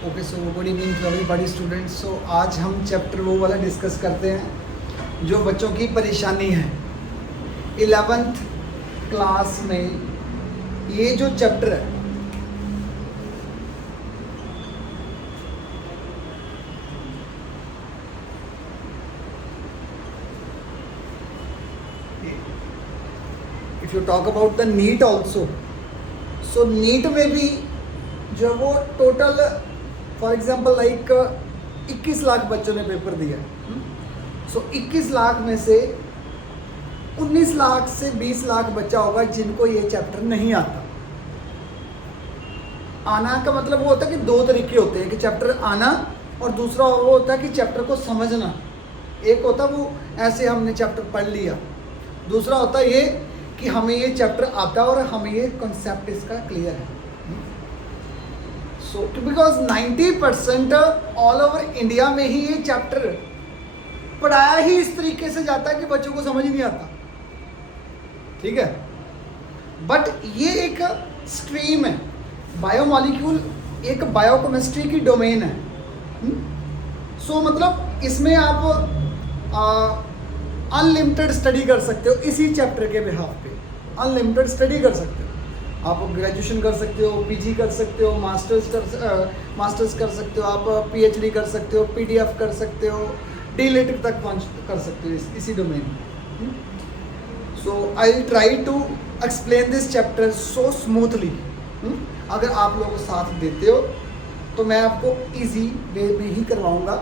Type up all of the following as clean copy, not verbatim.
Okay, so good evening to everybody students. So आज हम chapter वो वाला डिस्कस करते हैं जो बच्चों की परेशानी है 11th क्लास में। ये जो चैप्टर है if you talk about the NEET also, so NEET में भी जो वो total for example like 21 lakh बच्चों ने पेपर दिया। सो 21 लाख में से 19 लाख से 20 लाख बच्चा होगा जिनको ये चैप्टर नहीं आता। आना का मतलब वो होता है कि दो तरीके होते हैं कि चैप्टर आना, और दूसरा वो होता है कि चैप्टर को समझना। एक होता है वो ऐसे हमने चैप्टर पढ़ लिया, दूसरा होता है ये कि हमें ये चैप्टर आता है और हमें ये कॉन्सेप्ट इसका क्लियर है। So because 90% all over India में ही ये चैप्टर पढ़ाया ही इस तरीके से जाता है कि बच्चों को समझ नहीं आता। ठीक है, बट ये एक स्ट्रीम है, बायोमॉलिक्यूल एक बायोकेमिस्ट्री की डोमेन है। सो मतलब इसमें आप अनलिमिटेड स्टडी कर सकते हो। इसी चैप्टर के बिहाफ पे अनलिमिटेड स्टडी कर सकते हो। आप ग्रेजुएशन कर सकते हो, पीजी कर सकते हो, मास्टर्स कर सकते हो, आप पीएचडी कर सकते हो, पीडीएफ कर सकते हो, डीलिट तक पहुंच कर सकते हो इसी डोमेन में। So I try to explain this chapter so smoothly. अगर आप लोग साथ देते हो तो मैं आपको इजी वे में ही करवाऊंगा,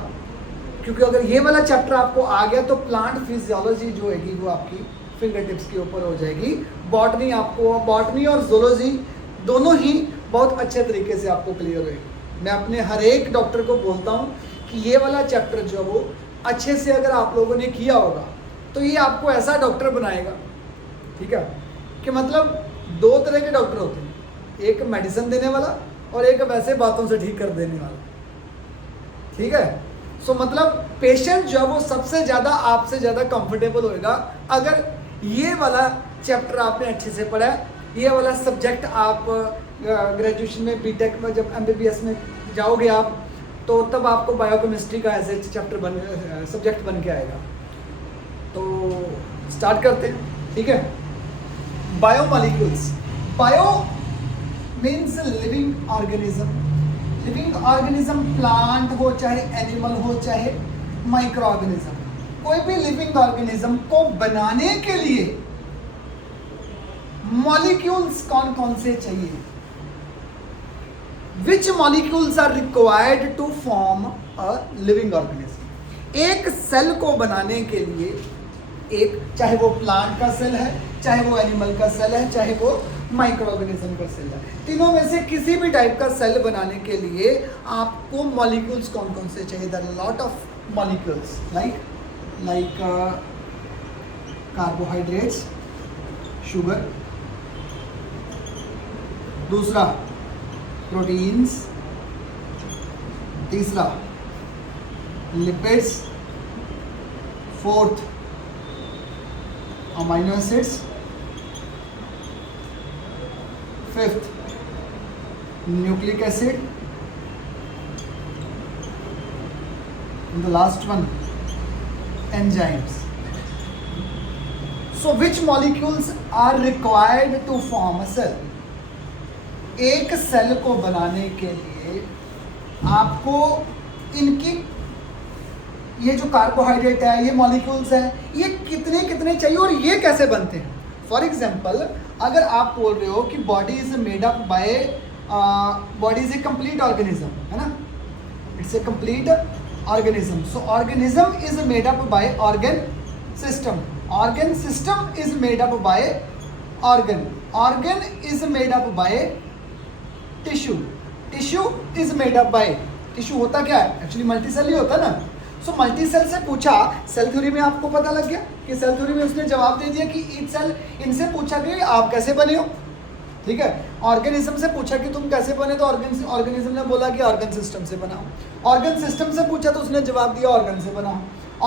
क्योंकि अगर ये वाला चैप्टर आपको आ गया तो प्लांट फिजियोलॉजी जो है वो आपकी फिंगर टिप्स के ऊपर हो जाएगी। बॉटनी और जोलॉजी दोनों ही बहुत अच्छे तरीके से आपको क्लियर होगी। मैं अपने हर एक डॉक्टर को बोलता हूँ कि ये वाला चैप्टर जो वो अच्छे से अगर आप लोगों ने किया होगा तो ये आपको ऐसा डॉक्टर बनाएगा। ठीक है, कि मतलब दो तरह के डॉक्टर होते हैं, एक मेडिसिन देने वाला और एक वैसे बातों से ठीक कर देने वाला। ठीक है, सो मतलब पेशेंट जो है वो सबसे ज़्यादा आपसे ज़्यादा कंफर्टेबल होएगा अगर ये वाला चैप्टर आपने अच्छे से पढ़ा है। ये वाला सब्जेक्ट आप ग्रेजुएशन में बीटेक में जब एमबीबीएस में जाओगे आप, तो तब आपको बायोकेमिस्ट्री का ऐसे चैप्टर सब्जेक्ट बन के आएगा। तो स्टार्ट करते हैं। ठीक है, biomolecules. Bio means living organism. Living organism plant हो चाहे एनिमल हो चाहे माइक्रो ऑर्गेनिज्म, कोई भी लिविंग ऑर्गेनिज्म को बनाने के लिए मॉलिक्यूल्स कौन कौन से चाहिए। Which molecules are required to form a living organism. एक सेल को बनाने के लिए, एक चाहे वो प्लांट का सेल है, चाहे वो एनिमल का सेल है, चाहे वो माइक्रो ऑर्गेनिज्म का सेल है, तीनों में से किसी भी टाइप का सेल बनाने के लिए आपको मॉलिक्यूल्स कौन कौन से चाहिए। There are lot of molecules like carbohydrates, sugar, दूसरा प्रोटीन्स, तीसरा lipids, fourth amino acids, fifth nucleic acid, and the last one enzymes. So which molecules are required to form a cell? एक cell को बनाने के लिए आपको इनकी ये जो कार्बोहाइड्रेट है, ये मॉलिक्यूल्स हैं, ये कितने कितने चाहिए और ये कैसे बनते हैं। फॉर एग्जाम्पल अगर आप बोल रहे हो कि body is made up bye, body is a complete organism, है ना, it's a complete organism. So organism is made up by organ system. Organ system is made up by organ. Organ is made up by tissue. Tissue is made up by, tissue होता क्या है actually multi cell ही होता है ना। सो multi cell से पूछा, cell theory में आपको पता लग गया कि सेल थ्योरी में उसने जवाब दे दिया कि ईच सेल, इनसे पूछा कि आप कैसे बने हो। ठीक है, ऑर्गेनिज्म से पूछा कि तुम कैसे बने, तो ऑर्गेनिज्म ने बोला कि ऑर्गन सिस्टम से बनाओ। ऑर्गन सिस्टम से पूछा तो उसने जवाब दिया ऑर्गन से बनाओ।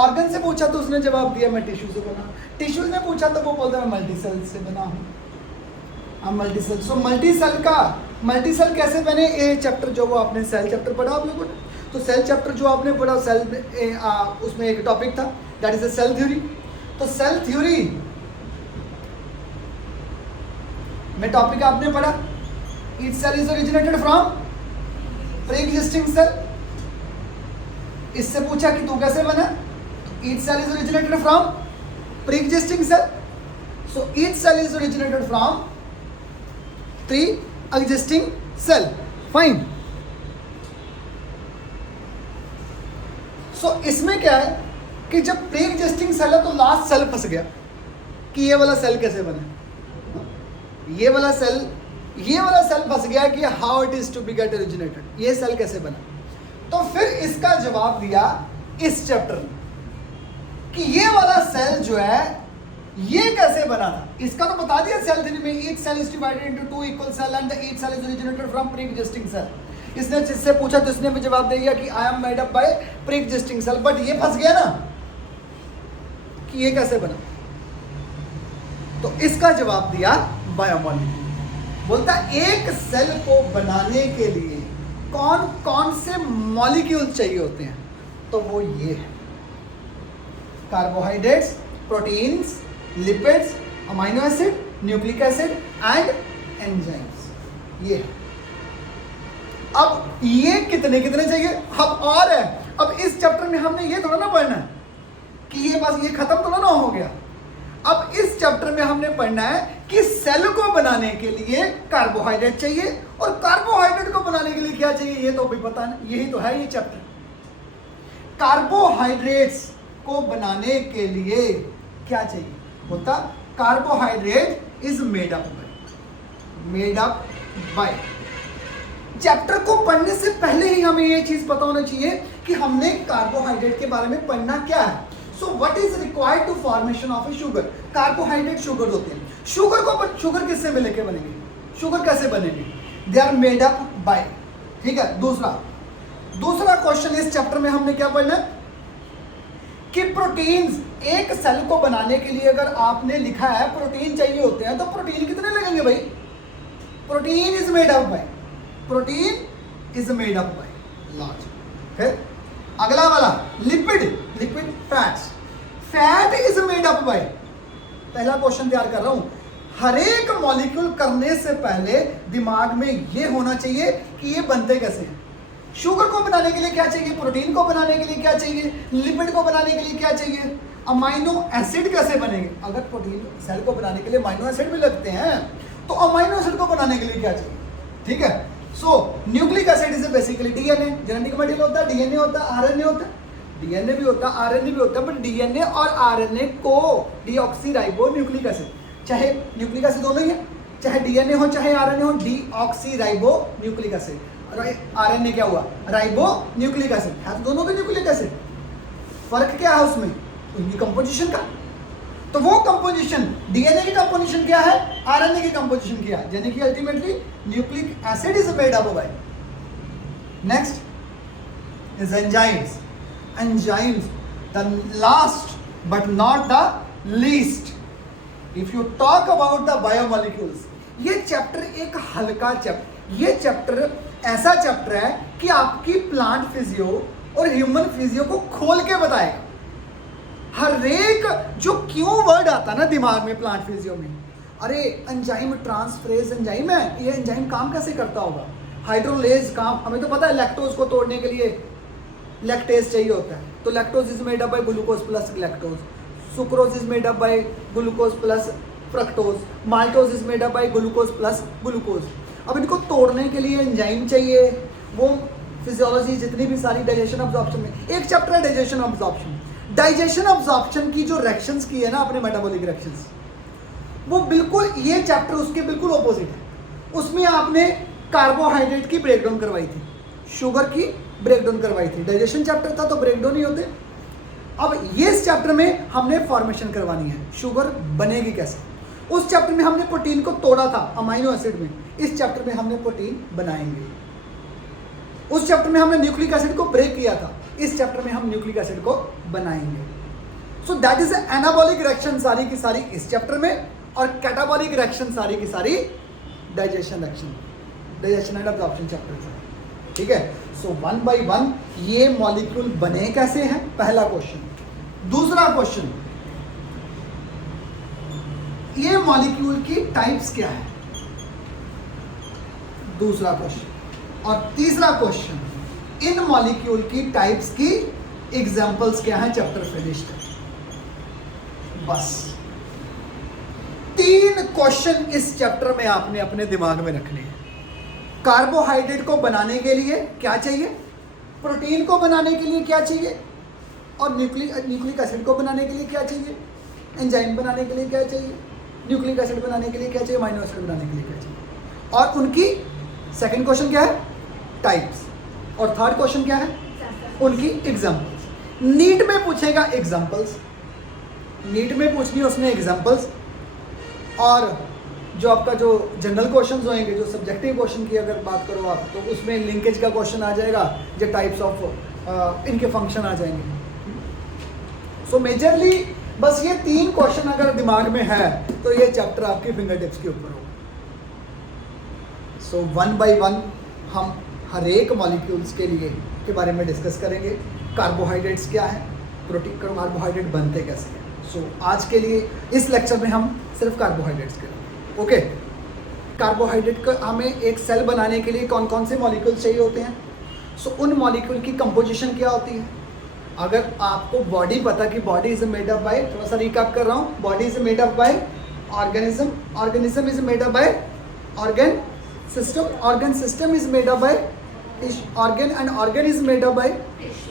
ऑर्गन से पूछा तो उसने जवाब दिया मैं टिश्यू से बना। टिश्यू ने पूछा तो वो बोलता मैं मल्टी सेल से बना हूँ। Multi cell, so multi cell का मल्टी सेल कैसे बने, ये चैप्टर जो वो आपने सेल चैप्टर पढ़ा आप लोगों ने। तो सेल चैप्टर जो आपने पढ़ा सेल उसमें एक टॉपिक था that is a cell theory. तो सेल थ्योरी में टॉपिक आपने पढ़ा each cell is originated from pre existing cell. इससे पूछा कि तू कैसे बना, each cell is originated from pre existing cell. So each cell is originated from pre existing cell, fine. So इसमें क्या है कि जब प्री एग्जिस्टिंग सेल है तो लास्ट सेल फंस गया कि ये वाला सेल कैसे बने, ये वाला सेल फंस गया कि how it is to be get originated, ये सेल कैसे बना। तो फिर इसका जवाब दिया इस चैप्टर में कि ये वाला सेल जो है ये कैसे बना था। इसका तो बता दिया सेल थ्योरी में, each cell is divided into two equal cell and each cell is originated from pre existing cell. इसने जिससे पूछा तो इसने भी जवाब दे दिया कि I am made up by pre existing cell, but ये फंस गया ना कि ये कैसे बना। तो इसका जवाब दिया बायोमॉलिक्यूल। बोलता एक सेल को बनाने के लिए कौन कौन से मॉलिक्यूल चाहिए होते हैं, तो वो ये है carbohydrates, proteins, lipids, amino acid, nucleic acid and enzymes. ये अब ये कितने कितने चाहिए, अब और है। अब इस चैप्टर में हमने ये थोड़ा ना पढ़ना है कि ये बस ये खत्म तो ना हो गया। अब इस चैप्टर में हमने पढ़ना है कि सेल को बनाने के लिए कार्बोहाइड्रेट चाहिए, और कार्बोहाइड्रेट को बनाने के लिए क्या चाहिए ये तो भी पता नहीं, यही तो है ये चैप्टर। कार्बोहाइड्रेट्स को बनाने के लिए क्या चाहिए, बोलता carbohydrate is made up bye. Chapter को पढ़ने से पहले ही हमें ये चीज पता होना चाहिए कि हमने कार्बोहाइड्रेट के बारे में पढ़ना क्या है। So what is required to formation of a sugar, carbohydrate sugar होते हैं। शुगर किससे मिलके बनेंगे, शुगर कैसे बनेगी, they are made up by. ठीक है, दूसरा क्वेश्चन इस चैप्टर में हमने क्या पढ़ना है कि प्रोटीन्स, एक सेल को बनाने के लिए अगर आपने लिखा है प्रोटीन चाहिए होते हैं तो प्रोटीन कितने लगेंगे भाई, protein is made up bye, large. फिर अगला वाला lipid fat is made up bye. पहला क्वेश्चन तैयार कर रहा हूं, हर एक मॉलिक्यूल करने से पहले दिमाग में ये होना चाहिए कि ये बनते कैसे हैं। शुगर को बनाने के लिए क्या चाहिए, प्रोटीन को बनाने के लिए क्या चाहिए, लिपिड को बनाने के लिए क्या चाहिए, अमाइनो एसिड कैसे बनेंगे। अगर प्रोटीन सेल को बनाने के लिए अमाइनो एसिड भी लगते हैं तो अमाइनो एसिड को बनाने के लिए क्या चाहिए। ठीक है, so nucleic acid is basically DNA, genetic material होता है, डीएनए होता है, आरएनए होता है, डीएनए भी होता है, आरएनए भी होता है, बट डीएनए और आरएनए को डीऑक्सीराइबो न्यूक्लिक एसिड, चाहे न्यूक्लिक एसिड दोनों ही है, चाहे डीएनए हो चाहे आरएनए हो, डीऑक्सीराइबो न्यूक्लिक एसिड। आरएनए क्या हुआ, राइबो न्यूक्लिक एसिड, है तो दोनों के न्यूक्लिक एसिड। फर्क क्या है उसमें, उनकी कंपोजिशन का। तो वो कंपोजिशन, डीएनए की कंपोजिशन क्या है, आरएनए की कंपोजिशन क्या है, यानी कि ultimately nucleic acid is made up bye. Next is enzymes. Enzymes the last but not the least if you talk about the biomolecules. ये चैप्टर एक हल्का चैप्टर, ये चैप्टर ऐसा चैप्टर है कि आपकी प्लांट फिजियो और ह्यूमन फिजियो को खोल के बताएगा। हर एक जो क्यों वर्ड आता ना दिमाग में प्लांट फिजियो में, अरे एंजाइम ट्रांसफरेज एंजाइम है, ये एंजाइम काम कैसे करता होगा, हाइड्रोलेज काम, हमें तो पता है लैक्टोज को तोड़ने के लिए लैक्टेज चाहिए होता है, तो lactose is made up bye glucose plus lactose, sucrose is made up bye glucose plus fructose, maltose is made up bye glucose plus glucose. अब इनको तोड़ने के लिए एंजाइम चाहिए, वो फिजियोलॉजी जितनी भी सारी डाइजेशन अब्जॉर्प्शन में एक चैप्टर है डाइजेशन अब्जॉर्प्शन। डाइजेशन अब्जॉर्प्शन की जो रिएक्शंस की है ना अपने मेटाबॉलिक रिएक्शंस, वो बिल्कुल ये चैप्टर उसके बिल्कुल ऑपोजिट है। उसमें आपने कार्बोहाइड्रेट की ब्रेकडाउन करवाई थी, शुगर की ब्रेकडाउन करवाई थी, डाइजेशन चैप्टर था तो ब्रेकडाउन ही होते। अब ये इस चैप्टर में हमने फॉर्मेशन करवानी है, शुगर बनेगी कैसे। उस चैप्टर में हमने प्रोटीन को तोड़ा था अमाइनो एसिड में, इस चैप्टर में हमने प्रोटीन बनाएंगे। उस चैप्टर में हमने न्यूक्लिक एसिड को ब्रेक किया था, इस चैप्टर में हम न्यूक्लिक एसिड को बनाएंगे। So that is anabolic reaction सारी की सारी इस चैप्टर में, और कैटाबॉलिक रिएक्शन सारी की सारी digestion reaction. Digestion and absorption chapter है, ठीक है। सो 1 by 1 ये मॉलिक्यूल बने कैसे हैं, पहला क्वेश्चन। दूसरा क्वेश्चन, ये मॉलिक्यूल की टाइप्स क्या है, दूसरा क्वेश्चन। और तीसरा क्वेश्चन, इन मॉलिक्यूल की टाइप्स की एग्जांपल्स क्या हैं, चैप्टर फिनिश्ड। बस 3 क्वेश्चन इस चैप्टर में आपने अपने दिमाग में रखने हैं। कार्बोहाइड्रेट को बनाने के लिए क्या चाहिए, प्रोटीन को बनाने के लिए क्या चाहिए, और न्यूक्लिक एसिड को बनाने के लिए क्या चाहिए, एंजाइम बनाने के लिए क्या चाहिए, न्यूक्लिक एसिड बनाने के लिए क्या चाहिए, अमीनो एसिड बनाने के लिए क्या चाहिए, और उनकी सेकंड क्वेश्चन क्या है, टाइप्स, और थर्ड क्वेश्चन क्या है, उनकी एग्जांपल्स। नीट में पूछेगा एग्जांपल्स, नीट में पूछनी उसने एग्जांपल्स, और जो आपका जो जनरल क्वेश्चंस होंगे, जो सब्जेक्टिव क्वेश्चन की अगर बात करो आप, तो उसमें लिंकेज का क्वेश्चन आ जाएगा, जो टाइप्स ऑफ इनके फंक्शन आ जाएंगे। सो मेजरली बस ये 3 क्वेश्चन अगर दिमाग में है तो ये चैप्टर आपके फिंगर टिप्स के ऊपर हो। सो 1 by 1 हम हर एक मॉलिक्यूल्स के लिए के बारे में डिस्कस करेंगे। कार्बोहाइड्रेट्स क्या है, प्रोटीन, कार्बोहाइड्रेट बनते कैसे हैं। सो आज के लिए इस लेक्चर में हम सिर्फ कार्बोहाइड्रेट्स करेंगे। ओके, कार्बोहाइड्रेट का हमें एक सेल बनाने के लिए कौन कौन से मॉलिक्यूल चाहिए होते हैं, सो उन मॉलिक्यूल की कंपोजिशन क्या होती है। अगर आपको बॉडी पता कि body is made up by, थोड़ा सा रिकैप कर रहा हूँ, body is made up by organism, organism is made up by organ system, organ system is made up by organ, and organ is made up by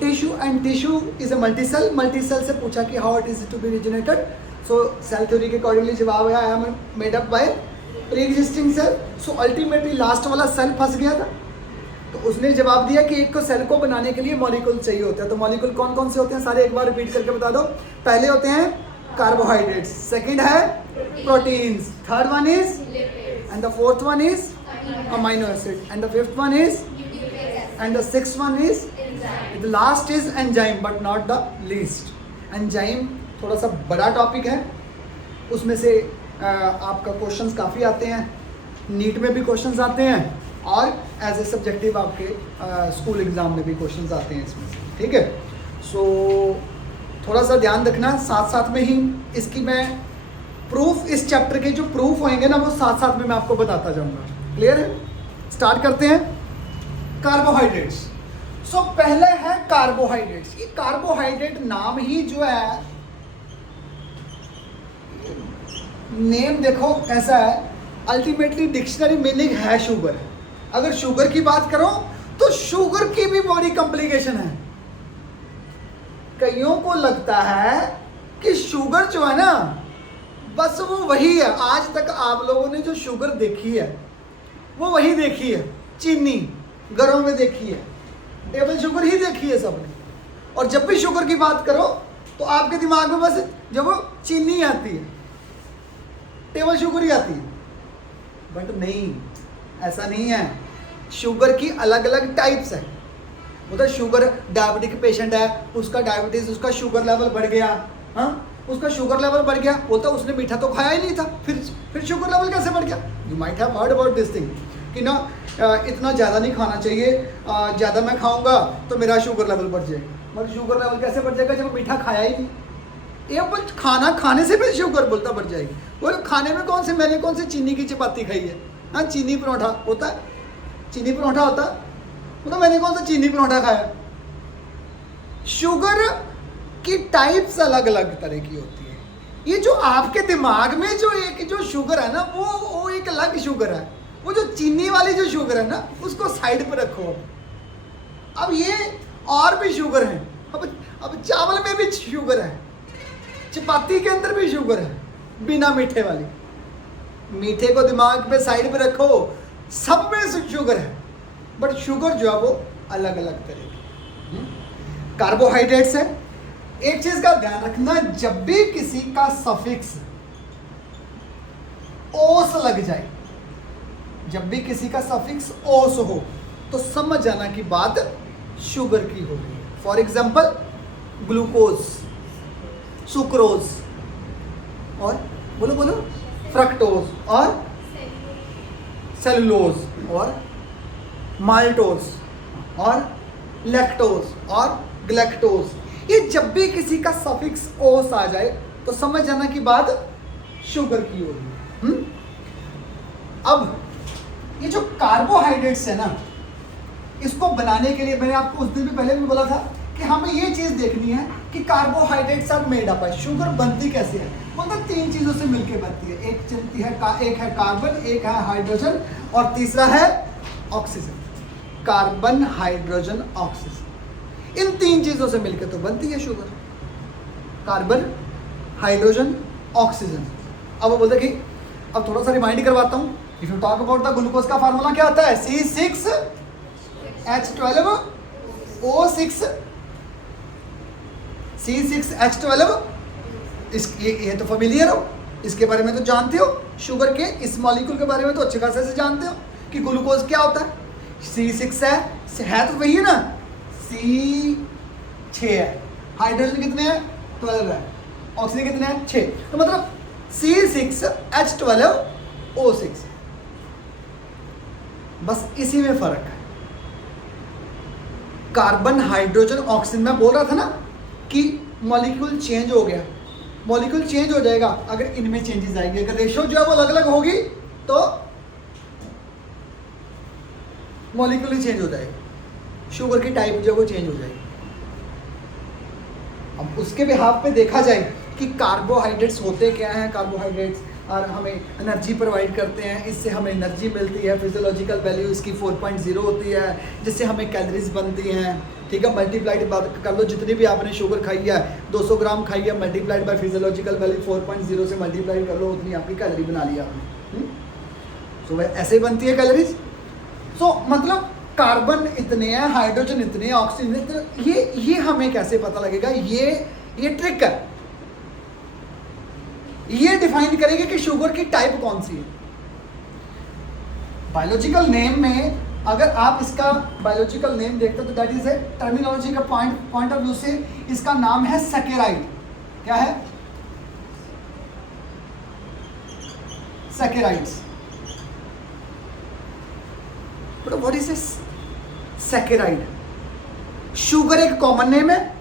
tissue, and tissue is a multicell. Multicell से पूछा कि how it is to be regenerated, so cell theory के accordingly जवाब है I am made up by pre existing cell. So ultimately last वाला cell फंस गया था, तो उसने जवाब दिया कि एक को सेल को बनाने के लिए मॉलिक्यूल चाहिए होता है। तो मॉलिक्यूल कौन कौन से होते हैं, सारे एक बार रिपीट करके बता दो। पहले होते हैं कार्बोहाइड्रेट्स, सेकंड है proteins, third one is, and the fourth one is amino acid, and the fifth one is, and the sixth one is, the last is enzyme, but not the least. Enzyme थोड़ा सा बड़ा topic है, उसमें से आपका questions काफ़ी आते हैं, नीट में भी क्वेश्चंस आते हैं, और एज ए सब्जेक्टिव आपके स्कूल एग्ज़ाम में भी क्वेश्चंस आते हैं इसमें से, ठीक है। सो थोड़ा सा ध्यान रखना, साथ साथ में ही इसकी मैं प्रूफ, इस चैप्टर के जो प्रूफ होंगे ना, वो साथ साथ में मैं आपको बताता जाऊंगा। क्लियर है, स्टार्ट करते हैं। कार्बोहाइड्रेट्स, सो पहले है कार्बोहाइड्रेट्स। ये कार्बोहाइड्रेट नाम ही जो है, नेम देखो कैसा है, अल्टीमेटली डिक्शनरी मीनिंग है शुगर। अगर शुगर की बात करो तो शुगर की भी बड़ी कॉम्प्लिकेशन है। कईयों को लगता है कि शुगर जो है ना, बस वो वही है, आज तक आप लोगों ने जो शुगर देखी है वो वही देखी है, चीनी घरों में देखी है, टेबल शुगर ही देखी है सबने। और जब भी शुगर की बात करो तो आपके दिमाग में बस जब वो चीनी आती है, टेबल शुगर ही आती है। बट नहीं, ऐसा नहीं है। शुगर की अलग अलग टाइप्स है। मतलब शुगर, डायबिटिक पेशेंट है, उसका डायबिटीज, उसका शुगर लेवल बढ़ गया, हाँ, उसका शुगर लेवल बढ़ गया, बोलता उसने मीठा तो खाया ही नहीं था, फिर शुगर लेवल कैसे बढ़ गया। You might have heard about this thing कि ना इतना ज़्यादा नहीं खाना चाहिए, ज़्यादा मैं खाऊंगा तो मेरा शुगर लेवल बढ़ जाएगा। मगर शुगर लेवल कैसे बढ़ जाएगा जब मीठा खाया ही नहीं। ये कुछ खाना खाने से भी शुगर बोलता बढ़ जाएगी। बोल खाने में कौन से, मैंने कौन से चीनी की चपाती खाई है, हाँ चीनी परोठा होता है, चीनी परोठा होता है, मतलब मैंने कौन सा चीनी परोठा खाया। शुगर की टाइप्स अलग अलग तरह की होती है। ये जो आपके दिमाग में जो एक जो शुगर है ना, वो एक अलग शुगर है। वो जो चीनी वाली जो शुगर है ना, उसको साइड पर रखो। अब ये और भी शुगर है, अब चावल में भी शुगर है, चपाती के अंदर भी शुगर है, बिना मीठे वाली। मीठे को दिमाग पे साइड पे रखो, सब में शुगर है, बट शुगर जो है वो अलग अलग तरह की। कार्बोहाइड्रेट्स है। एक चीज का ध्यान रखना, जब भी किसी का सफिक्स ओस लग जाए, जब भी किसी का सफिक्स ओस हो तो समझ जाना कि बात शुगर की हो रही है। फॉर एग्जाम्पल ग्लूकोज, सुक्रोज, और बोलो फ्रक्टोज, और सेलुलोज, और माल्टोज और लैक्टोज और ग्लैक्टोज। ये जब भी किसी का सफिक्स ओस आ जाए तो समझ जाना कि बात शुगर की होगी। अब ये जो कार्बोहाइड्रेट्स है ना, इसको बनाने के लिए मैंने आपको उस दिन भी पहले भी बोला था कि हमें ये चीज देखनी है कि कार्बोहाइड्रेट्स आर मेड अप है, शुगर बनती कैसे है। मतलब 3 चीजों से मिलकर बनती है, एक है कार्बन, एक है हाइड्रोजन और तीसरा है ऑक्सीजन। कार्बन, हाइड्रोजन, ऑक्सीजन, इन 3 चीजों से मिलकर तो बनती है शुगर। Carbon, hydrogen, oxygen. अब वो बोलते कि अब थोड़ा सा रिमाइंड करवाता हूँ। If you talk about the glucose का फार्मूला क्या आता है? C6H12O6, C6H12। ये तो फेमिलियर हो, इसके बारे में तो जानते हो। शुगर के इस मॉलिक्यूल के बारे में तो अच्छे खासे से जानते हो कि ग्लूकोज क्या होता है। C6 है तो वही है ना, C6 है। हाइड्रोजन कितने हैं? 12 है। ऑक्सीजन कितने हैं? 6। तो मतलब C6H12O6, बस इसी में फर्क है। कार्बन, हाइड्रोजन, ऑक्सीजन, मैं बोल रहा था ना कि मॉलिक्यूल चेंज हो गया। मॉलिक्यूल चेंज हो जाएगा अगर इनमें चेंजेस आएंगे। अगर रेशियो जो है वो अलग अलग होगी तो मॉलिक्यूल ही चेंज हो जाएगा, शुगर की टाइप जो है वो चेंज हो जाएगी। अब उसके बिहाफ पे देखा जाए कि कार्बोहाइड्रेट्स होते क्या हैं। कार्बोहाइड्रेट्स और हमें एनर्जी प्रोवाइड करते हैं, इससे हमें एनर्जी मिलती है। फिजियोलॉजिकल वैल्यू इसकी 4.0 होती है, जिससे हमें कैलोरीज बनती हैं। ठीक है, मल्टीप्लाइड बात कर लो, जितनी भी आपने शुगर खाई है 200 ग्राम खाई है, मल्टीप्लाइड बाय फिजियोलॉजिकल वैल्यू 4.0 से मल्टीप्लाइड कर लो, उतनी आपकी कैलोरी बना लिया आपने। सो वह ऐसे ही बनती है कैलोरीज। सो मतलब कार्बन इतने हैं, हाइड्रोजन इतने हैं, ऑक्सीजन इतने। ये हमें कैसे पता लगेगा? ये ट्रिक है। ये डिफाइन करेगी कि शुगर की टाइप कौन सी है। बायोलॉजिकल नेम में अगर आप इसका बायोलॉजिकल नेम देखते हो तो दैट इज ए टर्मिनोलॉजी का पॉइंट ऑफ व्यू से इसका नाम है सैकेराइड। क्या है? Saccharides. But what is this saccharide? Sugar एक कॉमन नेम है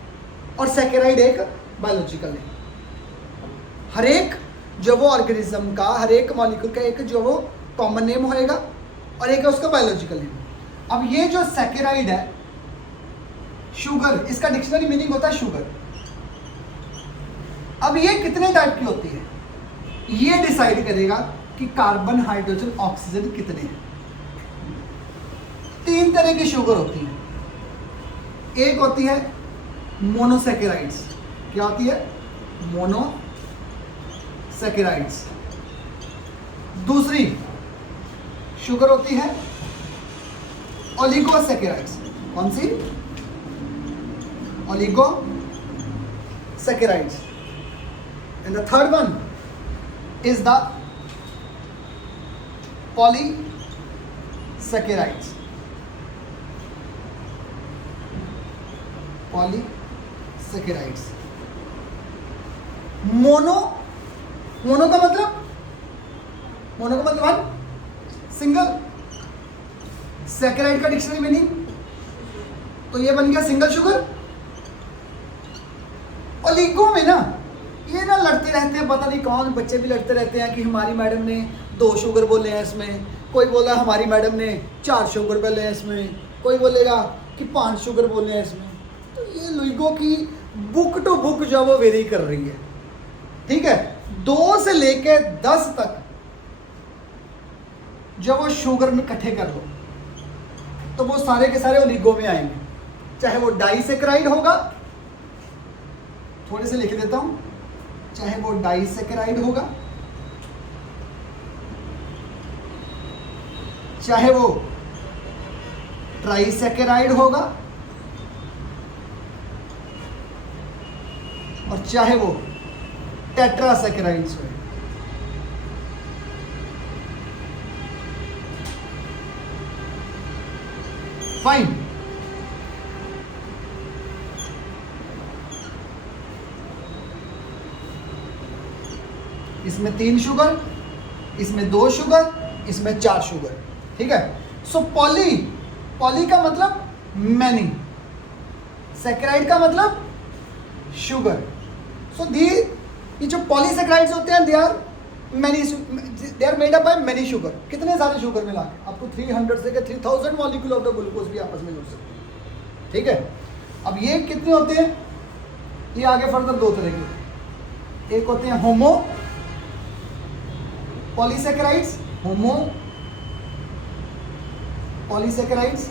और सैकेराइड एक बायोलॉजिकल नेम। हर एक जो वो ऑर्गेनिज्म का, हर एक मॉलिक्यूल का एक जो वो कॉमन नेम होएगा और एक है उसका बायोलॉजिकल नेम। अब ये जो सैकेराइड है, शुगर, इसका डिक्शनरी मीनिंग होता है शुगर। अब ये कितने टाइप की होती है? ये डिसाइड करेगा कि कार्बन, हाइड्रोजन, ऑक्सीजन कितने हैं। 3 तरह की शुगर होती है। एक होती है मोनोसैकेराइड्स। क्या होती है? मोनोसैकेराइड्स। दूसरी शुगर होती है ओलिगोसैकेराइड्स। कौन सी? Oligosaccharides. And the third one is the polysaccharides. Polysaccharides. Mono का मतलब वन, सिंगल। सैकेराइड का डिक्शनरी मीनिंग तो ये बन गया सिंगल शुगर। ओलिगो में ना ये ना लड़ते रहते हैं, पता नहीं कौन बच्चे भी लड़ते रहते हैं कि हमारी मैडम ने 2 शुगर बोले हैं इसमें, कोई बोला हमारी मैडम ने 4 शुगर बोले हैं इसमें, कोई बोलेगा कि 5 शुगर बोले हैं इसमें। तो ये ओलिगो की बुक टू बुक जो वो वेरी कर रही है। ठीक है, 2 से लेके 10 तक जब वो शुगर में इकट्ठे कर लो तो वो सारे के सारे ओलिगो में आएंगे। चाहे वो डाइसैकेराइड होगा, थोड़े से लिख देता हूं, चाहे वो डाइसैकेराइड होगा, चाहे वो ट्राइसैकेराइड होगा, और चाहे वो टेट्रासैकेराइड्स हो। फाइन। इसमें 3 शुगर, इसमें 2 शुगर, इसमें 4 शुगर। ठीक है। सो पॉली का मतलब मैनी, सैकेराइड का मतलब शुगर। सो ये जो पॉलीसैकेराइड्स होते हैं they are made up by many sugar. कितने सारे शुगर मिला के आपको 300 से 3000 मॉलिक्यूल ऑफ द ग्लूकोज भी आपस में जुड़ सकते हैं, ठीक है। अब ये कितने होते हैं, ये आगे फर्दर दो तरह के होते हैं। एक होते हैं होमो पॉलीसैकेराइड्स, होमो पॉलीसैकेराइड्स,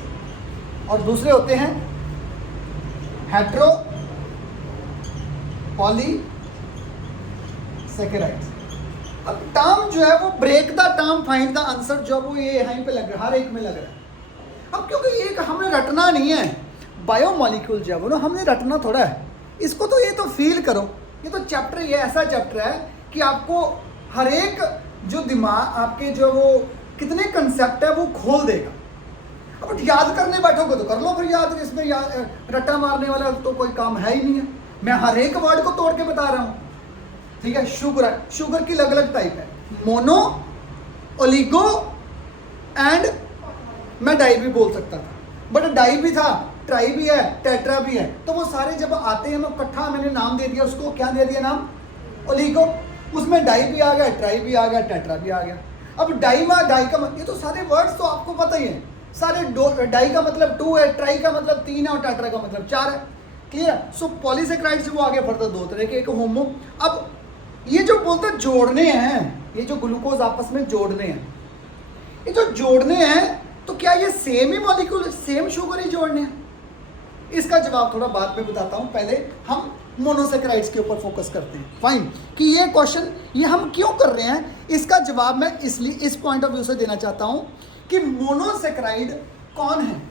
और दूसरे होते हैं हेट्रो पॉलीसैकेराइड्स। अब टर्म जो है वो break the term find the answer, जो वो ये यहीं पे लग रहा है, हर एक में लग रहा है। अब क्योंकि एक हमने रटना नहीं है, बायोमॉलिक्यूल जो है वो हमने रटना थोड़ा है, इसको तो ये तो फील करो। ये तो चैप्टर, ये ऐसा चैप्टर है कि आपको हर एक जो दिमाग आपके जो वो कितने कंसेप्ट है वो खोल देगा। अब याद करने बैठोगे तो कर लो फिर याद, इसमें याद रट्टा मारने वाला तो कोई काम है ही नहीं है। मैं हर एक वर्ड को तोड़ के बता रहा हूँ, ठीक है। शुगर की अलग अलग टाइप है, मोनो, ओलिगो एंड, मैं डाई भी बोल सकता था, बट डाई भी था, ट्राई भी है, टेट्रा भी है। तो वो सारे जब आते हैं, इकट्ठा मैंने नाम दे दिया उसको, क्या दे दिया नाम, ओलिगो। उसमें डाई भी आ गया, ट्राई भी आ गया, टेट्रा भी आ गया। अब डाई का मतलब, ये तो सारे वर्ड्स तो आपको पता ही है सारे। डाई का मतलब 2 है, ट्राई का मतलब 3 है और टेट्रा का मतलब 4 है, क्लियर। सो पॉलीसैकेराइड्स वो आगे फर्दर दो तरह के, एक होमो। अब ये जो बोलते हैं जोड़ने हैं, ये जो ग्लूकोज आपस में जोड़ने हैं, ये जो जोड़ने हैं तो क्या ये सेम ही मॉलिक्यूल, सेम शुगर ही जोड़ने हैं? इसका जवाब थोड़ा बाद में बताता हूं, पहले हम मोनोसैकेराइड्स के ऊपर फोकस करते हैं। फाइन, कि ये क्वेश्चन ये हम क्यों कर रहे हैं, इसका जवाब मैं इसलिए इस पॉइंट ऑफ व्यू से देना चाहता हूं कि मोनोसैकेराइड कौन है।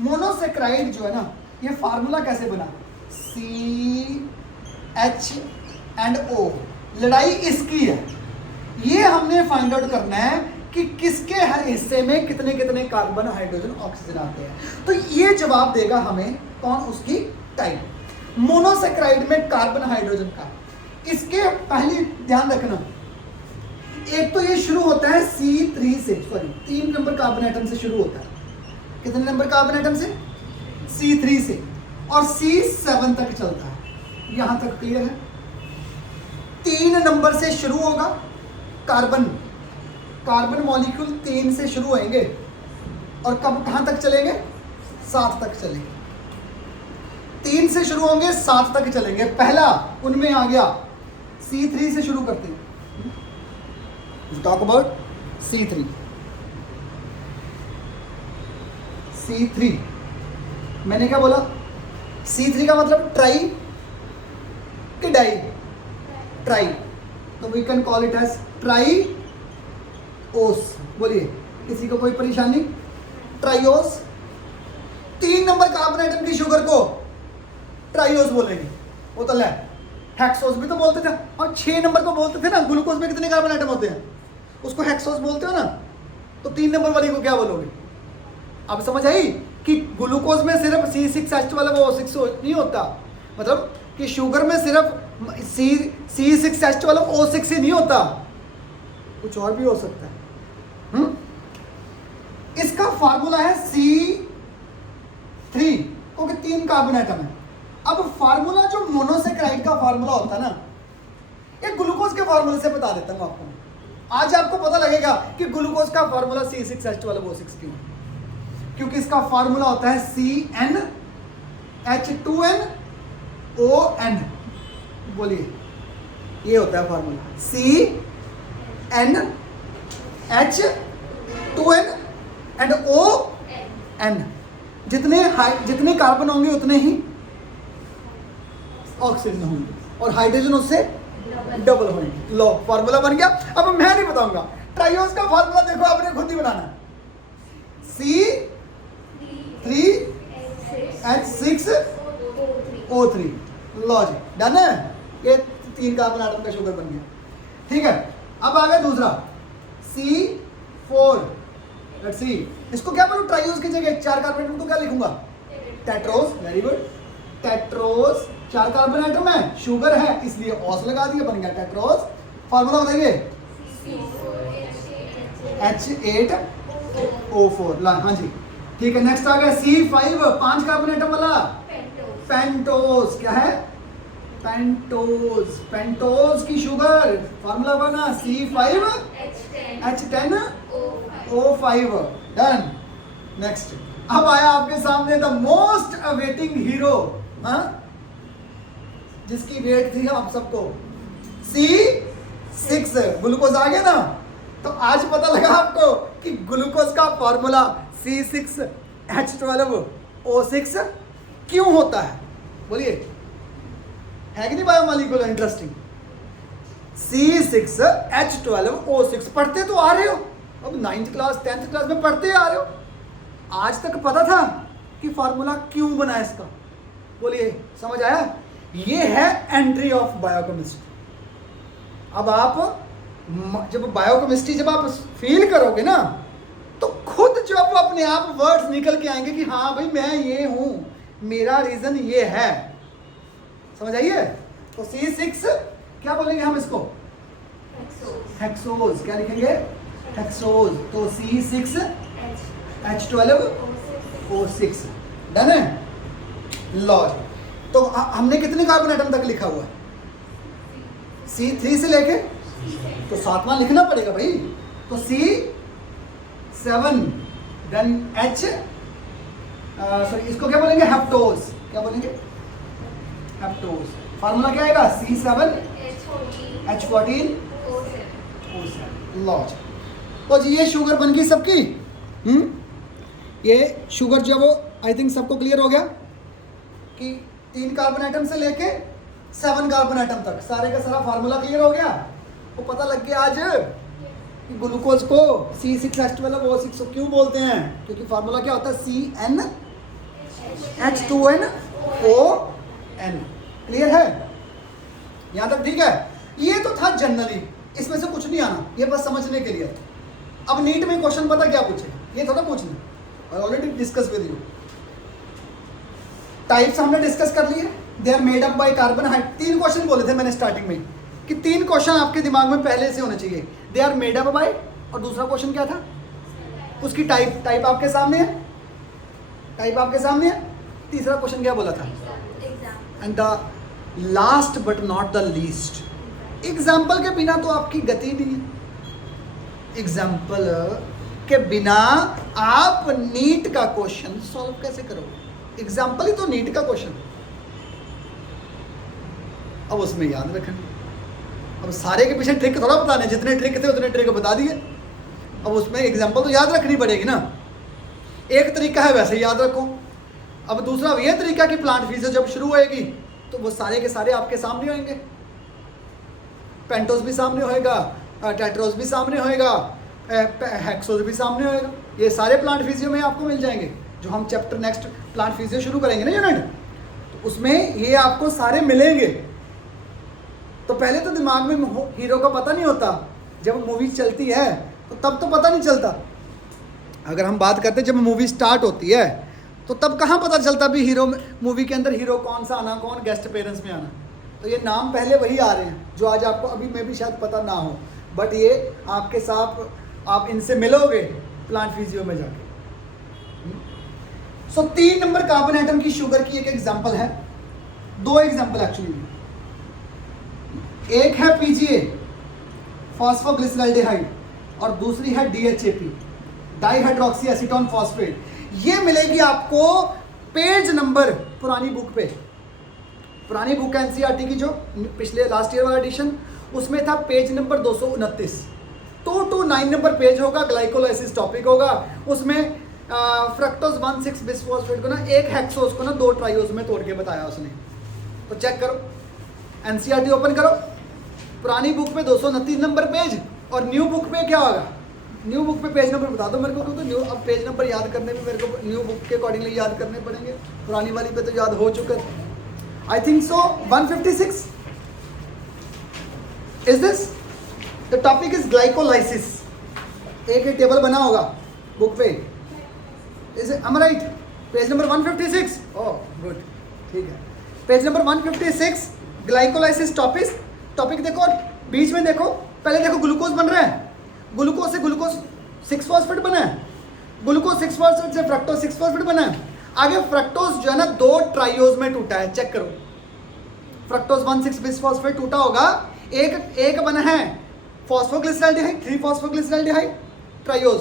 मोनोसैकेराइड जो है ना, ये फार्मूला कैसे बना, CH&O, लड़ाई इसकी है। ये हमने फाइंड आउट करना है कि किसके हर हिस्से में कितने कितने कार्बन, हाइड्रोजन, ऑक्सीजन आते हैं। तो ये जवाब देगा हमें कौन, उसकी टाइप। मोनोसैकेराइड में कार्बन, हाइड्रोजन का, इसके पहले ध्यान रखना, एक तो ये शुरू होता है C3 से, सॉरी 3 नंबर कार्बन एटम से शुरू होता है। कितने नंबर कार्बन एटम से, C3 से, और C7 तक चलता है। यहां तक क्लियर है। 3 नंबर से शुरू होगा कार्बन मॉलिक्यूल 3 से शुरू होंगे और कब कहां तक चलेंगे, 7 तक चलेंगे। 3 से शुरू होंगे 7 तक चलेंगे। पहला उनमें आ गया, C3 से शुरू करते हैं, टॉक अबाउट C3। मैंने क्या बोला, C3 का मतलब ट्राई कि डाई, ट्राई, तो we can call it as triose. बोलिए, किसी को कोई परेशानी, ट्राईओस। 3 नंबर कार्बन एटम की शुगर को ट्राईओस बोलेंगे, वो तो हेक्सोस भी तो बोलते थे, और 6 नंबर को बोलते थे ना। ग्लूकोज में कितने कार्बन एटम होते हैं, उसको हेक्सोस बोलते हो ना, तो 3 नंबर वाली को क्या बोलोगे? अब समझ आई कि ग्लूकोज में सिर्फ C6H वाला वो O6 नहीं होता, मतलब कि शुगर में सिर्फ C6H वाला O6 ही नहीं होता, कुछ और भी हो सकता है। इसका फार्मूला है C3, क्योंकि 3 कार्बन एटम है। अब फार्मूला जो मोनोसैकेराइड का फार्मूला होता है ना, ये ग्लूकोज के फार्मूले से बता देता हूं आपको। आज आपको पता लगेगा कि ग्लूकोज का फार्मूला C6H वाला O6 क्यों है, क्योंकि इसका फार्मूला होता है CnH2nOn। बोलिए, ये होता है फार्मूला, CnH2n एंड ON। जितने कार्बन होंगे उतने ही ऑक्सीजन होंगे, और हाइड्रोजन उससे डबल होंगे। लो, फार्मूला बन गया। अब मैं नहीं बताऊंगा, ट्राईओस का फार्मूला देखो, आपने खुद ही बनाना है। C3H6O3। लो जी, डन है। ये 3 कार्बन एटम का शुगर बन गया, ठीक है। अब आ गया दूसरा C4। लेट्स सी, इसको क्या बोलूं, ट्राईओस की जगह 4 कार्बन एटम को क्या लिखूंगा, Tedros. Very good, Tedros. 4 carbon atom है, शुगर है, इसलिए ओस लगा दिया, बन गया टेट्रोस। फार्मूला बताइए, H8O4। हाँ जी, ठीक है, नेक्स्ट आ गया C5, 5 कार्बन एटम वाला पेंटोज। क्या है? पेंटोज। पेंटोज की शुगर फार्मूला बना C5H10O5। डन। नेक्स्ट अब आया आपके सामने द मोस्ट अवेटिंग हीरो, जिसकी वेट थी आप सबको, C6। ग्लूकोज आ गया ना, तो आज पता लगा आपको कि ग्लूकोज का फॉर्मूला C6H12O6 क्यों होता है। बोलिए, है कि नहीं बायोमॉलिक्यूलर इंटरेस्टिंग? C6H12O6 पढ़ते तो आ रहे हो, अब 9th क्लास 10th क्लास में पढ़ते आ रहे हो। आज तक पता था कि फॉर्मूला क्यों बना है इसका? बोलिए, समझ आया? ये है एंट्री ऑफ बायोकेमिस्ट्री। अब आप जब बायोकेमिस्ट्री जब आप फील करोगे ना, तो खुद जब अपने आप वर्ड्स निकल के आएंगे कि हाँ भाई मैं ये हूं, मेरा रीजन ये है। समझ आइए? तो C6 क्या बोलेंगे हम इसको? हेक्सोज। क्या लिखेंगे? हेक्सोज। तो C6H12O6। डन है? लो, तो हमने कितने कार्बन एटम तक लिखा हुआ है? C3 से लेके, तो 7वां लिखना पड़ेगा भाई। तो C7, देन H, सॉरी इसको क्या बोलेंगे? हेप्टोज। क्या बोलेंगे? हेप्टोज। फार्मूला क्या आएगा? C7H14O7। लो, तो जी ये शुगर बन गई सबकी। ये शुगर जो वो आई थिंक सबको क्लियर हो गया कि 3 कार्बन एटम से लेके 7 कार्बन एटम तक सारे का सारा फार्मूला क्लियर हो गया। वो पता लग गया आज कि ग्लूकोज को C6H12O6 क्यों बोलते हैं, क्योंकि फार्मूला क्या होता है? CnH2nOn। क्लियर है? यहां तक ठीक है? ये तो था जनरली, इसमें से कुछ नहीं आना, ये बस समझने के लिए। अब नीट में क्वेश्चन पता क्या पूछे, ये थोड़ा पूछना, I already discuss with you. Types हमने डिस्कस कर लिए, they are made up by carbohydrate. 3 question बोले थे मैंने स्टार्टिंग में कि 3 क्वेश्चन आपके दिमाग में पहले से होने चाहिए। They are made up by, और दूसरा क्वेश्चन क्या था? उसकी टाइप आपके सामने है, टाइप आपके सामने है। तीसरा क्वेश्चन क्या बोला था? And the last but not the least, example के बिना तो आपकी गति नहीं है। एग्जाम्पल के बिना आप नीट का क्वेश्चन सॉल्व कैसे करोगे? एग्जाम्पल ही तो नीट का क्वेश्चन। अब उसमें याद रखना, अब सारे के पीछे ट्रिक थोड़ा बताने, जितने ट्रिक थे उतने ट्रिक बता दिए। अब उसमें एग्जाम्पल तो याद रखनी पड़ेगी ना। एक तरीका है वैसे याद रखो, अब दूसरा ये तरीका कि प्लांट फिजिक्स जब शुरू होएगी तो वो सारे के सारे आपके सामने होंगे। पेंटोज भी सामने होएगा, टेट्रोज भी सामने होएगा, हेक्सोज भी सामने होएगा। ये सारे प्लांट फिजियो में आपको मिल जाएंगे। जो हम चैप्टर नेक्स्ट प्लांट फिजियो शुरू करेंगे ना यूनिट, तो उसमें ये आपको सारे मिलेंगे। तो पहले तो दिमाग में हीरो का पता नहीं होता, जब मूवी चलती है तो तब तो पता नहीं चलता। अगर हम बात करते जब मूवी स्टार्ट होती है तो तब कहाँ पता चलता भी हीरो मूवी के अंदर हीरो कौन सा आना, कौन गेस्ट अपीयरेंस में आना। तो ये नाम पहले वही आ रहे हैं जो आज आपको अभी में भी शायद पता ना हो, बट ये आपके साथ आप इनसे मिलोगे प्लांट फिजियो में जाके। सो 3 नंबर कार्बन एटम की शुगर की एक एग्जांपल है, 2 एग्जांपल एक्चुअली। एक है PGA फॉस्फोग्लिसरॉल्डिहाइड और दूसरी है DHAP डाइहाइड्रोक्सी एसीटोन फॉस्फेट। ये मिलेगी आपको पेज नंबर पुरानी बुक पे, पुरानी बुक NCERT की जो पिछले लास्ट ईयर वाला एडिशन, उसमें था page number 229। 2 to 9 number page होगा, ग्लाइकोलाइसिस टॉपिक होगा। उसमें फ्रक्टोज 1,6 बिसफॉस्फेट को ना, एक हेक्सोज को ना 2 ट्राइओज में तोड़ के बताया उसने। तो चेक करो, NCERT ओपन करो, पुरानी बुक पे 229 नंबर पेज, और न्यू बुक पे क्या होगा? न्यू बुक पे पेज नंबर बता दो मेरे को, तो न्यू अब पेज नंबर याद करने में मेरे को न्यू बुक के अकॉर्डिंगली याद करने पड़ेंगे। पुरानी वाली पे तो याद हो चुका है, I think so 156 is this. The topic is glycolysis. एक टेबल बना होगा बुक पे, is am right? Page number 156। Oh good, ठीक है। पेज नंबर 156 ग्लाइकोलाइसिस टॉपिक देखो, बीच में देखो, पहले देखो ग्लूकोज बन रहा है, ग्लूकोज से ग्लूकोज 6 फॉस्फेट बना है, ग्लूकोज 6 फॉस्फेट से फ्रक्टोज 6 फॉस्फेट बना है। आगे फ्रक्टोज जो है ना 2 ट्राइयोज में टूटा है, चेक करो। फ्रक्टोज 1,6 बिस फॉस्फेट टूटा होगा, एक बना है फॉस्फोग्लिसराल्डिहाइड 3 फॉस्फोग्लिसराल्डिहाइड ट्राइयोज,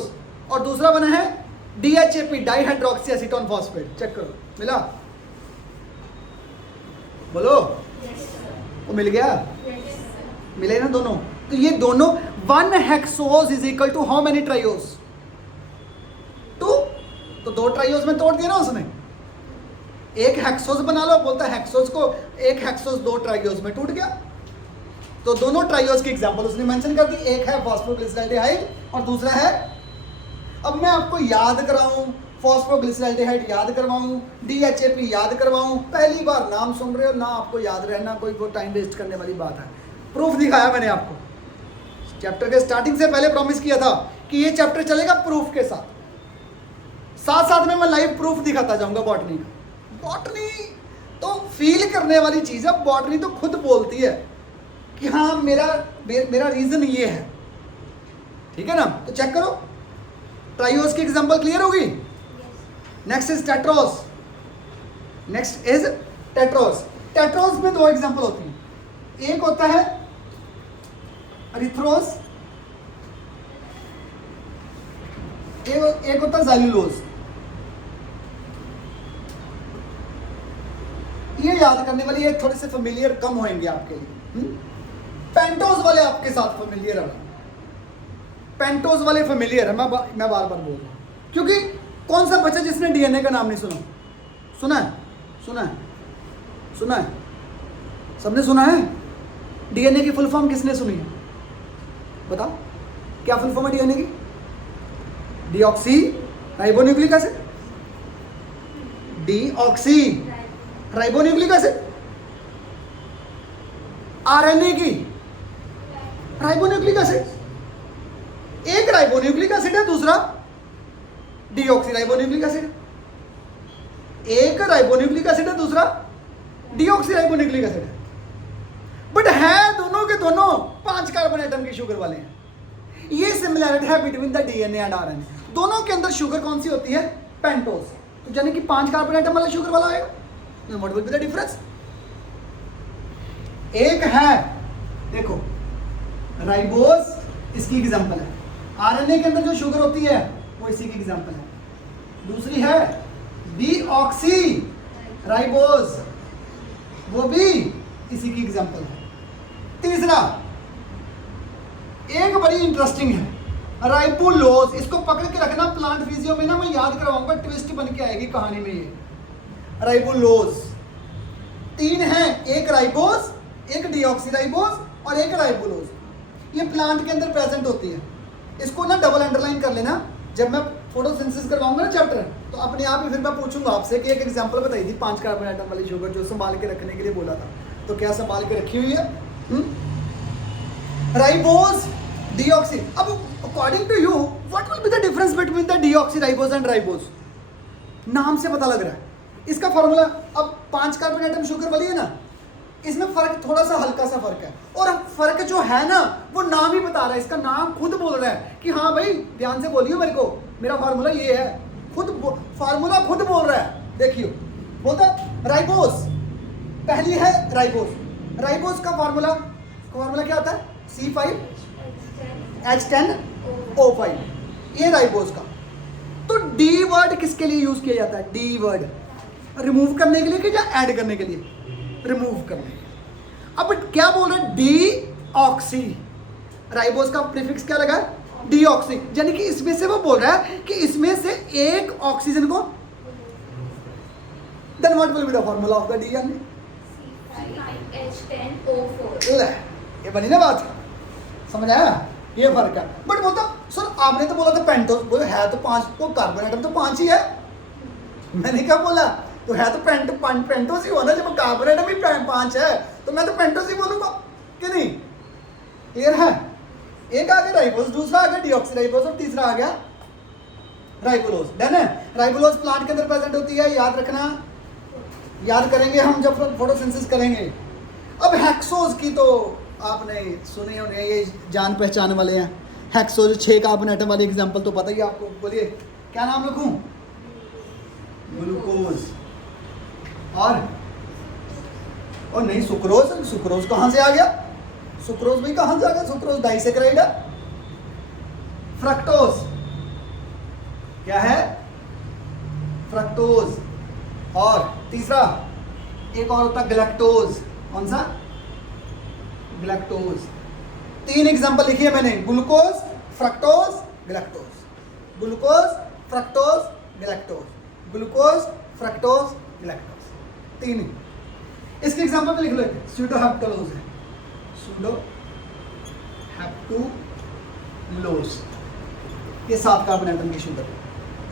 और दूसरा बना है DHAP dihydroxy acetone phosphate. Check करो, मिला? बोलो। वो मिल गया? मिले ना दोनों? तो ये दोनों 1 hexose is equal to how many triose? 2। तो 2 ट्राइयोज में तोड़ दिया ना उसने। एक हेक्सोज बना लो, बोलता है हेक्सोज को, एक हेक्सोज 2 ट्राइयोज में टूट गया। तो दोनों ट्राइयोज की एग्जांपल उसने मेंशन कर दी, एक है फॉस्फोग्लिसराल्डिहाइड और दूसरा है, अब मैं आपको याद कराऊं, फॉस्फोग्लिसराल्डिहाइड याद करवाऊं, DHAP याद करवाऊं, पहली बार नाम सुन रहे हो ना, आपको याद रहना कोई वो टाइम वेस्ट करने वाली बात है। प्रूफ दिखाया मैंने आपको, चैप्टर के स्टार्टिंग से पहले प्रॉमिस किया था कि ये चैप्टर चलेगा प्रूफ के साथ, साथ साथ में मैं लाइव प्रूफ दिखाता जाऊंगा बॉटनी का। बॉटनी तो फील करने वाली चीज है, बॉटनी तो खुद बोलती है कि हाँ मेरा रीजन ये है, ठीक है ना? तो चेक करो, ट्राइयोज की एग्जांपल क्लियर होगी। Next is Tedros, next is Tedros. Tedros में 2 एग्जांपल होती हैं, एक होता है एरिथ्रोस, एक होता है ज़ैल्यूलोज। ये याद करने वाली, ये थोड़े से फेमिलियर कम होंगे आपके लिए। पेंटोज वाले आपके साथ फेमिलियर है, पेंटोज वाले फेमिलियर है, मैं बार बार बोल रहा हूं, क्योंकि कौन सा बच्चा जिसने DNA का नाम नहीं सुना? सुना है? सुना है? सुना है? सबने सुना है? DNA की फुल फॉर्म किसने सुनी है? बताओ, क्या फुल फॉर्म है DNA की? Deoxy ribonucleic acid, deoxy ribonucleic acid. RNA की राइबोन्यूक्लिक एसिड, एक राइबोन्यूक्लिक एसिड है, दूसरा डीऑक्सी राइबोन्यूक्लिक एसिड। एक राइबोन्यूक्लिक एसिड है, दूसरा डीऑक्सी राइबोन्यूक्लिक एसिड है, बट है दोनों के दोनों 5 कार्बन एटम की शुगर वाले हैं। ये सिमिलैरिटी है between the DNA and RNA। दोनों के अंदर शुगर कौन सी होती है? पेंटोज। तो यानी कि 5 कार्बन एटम वाला शुगर वाला आएगा। What will be the difference? एक है, देखो राइबोज, इसकी एग्जांपल है। RNA के अंदर जो शुगर होती है वो इसी की एग्जांपल है। दूसरी है डीऑक्सी राइबोज, वो भी इसी की एग्जांपल है। तीसरा एक बड़ी इंटरेस्टिंग है, राइबोलोज। इसको पकड़ के रखना, प्लांट फिजियो में ना मैं याद करवाऊंगा, ट्विस्ट बन के आएगी कहानी में। ये राइबोलोज 3 है, एक राइबोज, एक डीऑक्सीराइबोज और एक राइबोलोज। ये प्लांट के अंदर प्रेजेंट होती है। इसको ना डबल अंडरलाइन कर लेना, जब मैं फोटोसिंथेसिस करवाऊंगा ना चैप्टर, तो अपने आप ही फिर मैं पूछूंगा आपसे कि एक एग्जांपल बताई थी 5 कार्बन एटम वाली शुगर जो संभाल के रखने के लिए बोला था, तो क्या संभाल के रखी हुई है? Ribose, deoxy. अब according to you what will be the difference between the deoxyribose and ribose? नाम से पता लग रहा है इसका फॉर्मूला। अब 5 कार्बन एटम शुगर वाली है ना, इसमें फर्क थोड़ा सा हल्का सा फर्क है, और फर्क जो है ना वो नाम ही बता रहा है, इसका नाम खुद बोल रहा है कि हाँ भाई ध्यान से बोलियो मेरे को, मेरा फार्मूला ये है। खुद फार्मूला खुद बोल रहा है, देखियो बोलता राइबोज, पहली है राइबोज। राइबोज का फार्मूला क्या होता है? C5H10O5, ये राइबोज का। तो डी वर्ड किसके लिए यूज किया जाता है? डी वर्ड रिमूव करने के लिए कि या ऐड करने के लिए? रिमूव करने के लिए। अब क्या बोल रहे हैं? डीऑक्सी। राइबोज का प्रीफिक्स क्या लगा? डीऑक्सी, यानी कि इसमें से वो बोल रहा है कि इसमें से एक ऑक्सीजन को, then what will be the formula of the DNA? C5H10O4। ये बनी ना बात, समझ आया? ये फर्क है। बट बोलता सर आपने तो बोला था पेंटोज, बोले है तो 5, तो कार्बन एटम तो 5 ही है। मैंने क्या बोला? तो है तो पेंटोज ही हुआ ना, जब कार्बन एटम ही 5 है तो मैं तो पेंटोज ही बोलूंगा कि नहीं? क्लियर है? एक आ गया राइबोज, दूसरा आ गया डीऑक्सीराइबोज और तीसरा आ गया राइबोलोज। डन है? राइबोलोज प्लांट के अंदर प्रेजेंट होती है, याद रखना, याद करेंगे हम जब फोटोसिंथेसिस करेंगे। अब हेक्सोज की तो आपने सुने होंगे, ये जान पहचान वाले हैं। हेक्सोज 6 कार्बन एटम वाली एग्जांपल तो पता ही आपको, बोलिए क्या नाम लिखूं? ग्लूकोज। और नहीं सुक्रोज, सुक्रोज कहां से आ गया? सुक्रोज भी कहां से आ गया? सुक्रोज डाइसेक्राइड है। फ्रक्टोज क्या है? फ्रक्टोज। और तीसरा एक और होता है ग्लैक्टोज। कौन सा? ग्लैक्टोज। 3 एग्जांपल लिखी है मैंने, glucose, fructose, galactose. Glucose, fructose, galactose. Glucose, fructose, galactose. 3 इसके एग्जांपल पे लिख लो। स्यूडोहेप्टलोज है, स्यूडोहेप्टुलोज, ये 7 कार्बन एटम की शुगर।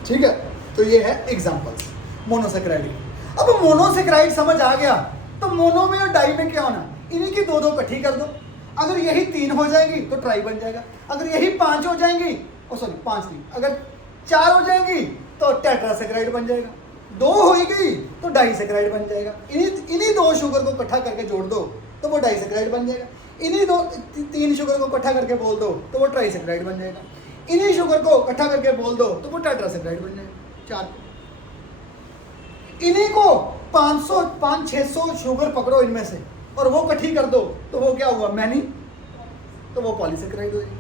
ठीक है, तो ये है एग्जांपल्स मोनोसेक्राइड की। अब मोनोसेक्राइड समझ आ गया, तो मोनो में और डाई में क्या होना? इन्हीं की 2-2 इकट्ठी कर दो। अगर यही 3 हो जाएगी तो ट्राई बन जाएगा। अगर यही 5 हो जाएंगी, सॉरी 5 नहीं, अगर 4 हो जाएंगी तो टेट्रासेक्राइड बन जाएगा। 2 होगी तो डाइसेक्राइड बन जाएगा। इन्हीं 2 शुगर को इकट्ठा करके जोड़ दो तो वो डाइसेक्राइड बन जाएगा। इन्हीं 3 शुगर को इकट्ठा करके बोल दो तो वो ट्राइसेक्राइड बन जाएगा। इन्हीं शुगर को इकट्ठा करके बोल दो तो वो टेट्रासेक्राइड बन जाएगा। 4 इन्हीं को 500-600 शुगर पकड़ो इनमें से और वो इकट्ठी कर दो तो वो क्या हुआ? मैनी, तो वो पॉलीसेक्राइड हो जाएगी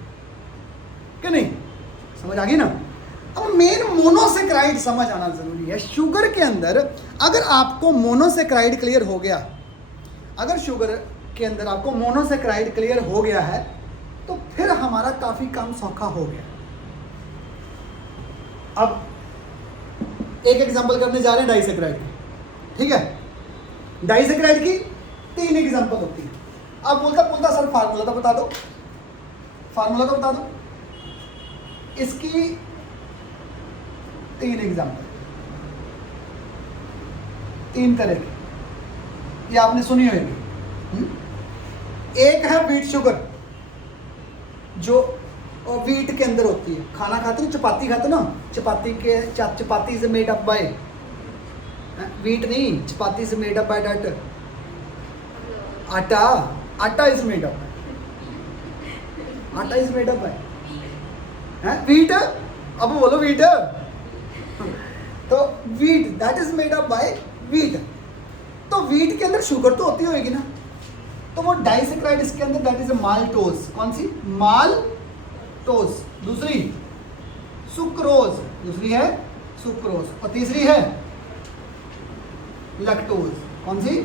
कि नहीं? समझ आ गई ना? अब मेन मोनोसेक्राइड समझ आना जरूरी है। शुगर के अंदर अगर आपको मोनोसेक्राइड क्लियर हो गया, अगर शुगर के अंदर आपको मोनोसेक्राइड क्लियर हो गया है तो फिर हमारा काफी काम सौखा हो गया। अब एक एग्जांपल करने जा रहे हैं डाइसेक्राइड की। ठीक है, डाइसेक्राइड की 3 एग्जांपल होती है। अब बोलता सर फार्मूला तो बता दो, फार्मूला तो बता दो। इसकी 3 एग्जांपल, 3 तरह की, ये आपने सुनी होगी। एक है व्हीट शुगर, जो व्हीट के अंदर होती है। खाना खाते ना, चपाती खाते ना, chapati is made up by wheat नहीं, chapati is made up by that atta. Atta is made up, atta is made up by wheat. अब बोलो व्हीट, तो wheat that is made up by wheat. तो व्हीट के अंदर शुगर तो होती होगी ना, तो वो डाइसेक्राइड इसके अंदर दैट इज माल्टोज। कौन सी? माल्टोज। दूसरी सुक्रोज, दूसरी है सुक्रोज, और तीसरी है लैक्टोज। कौन सी?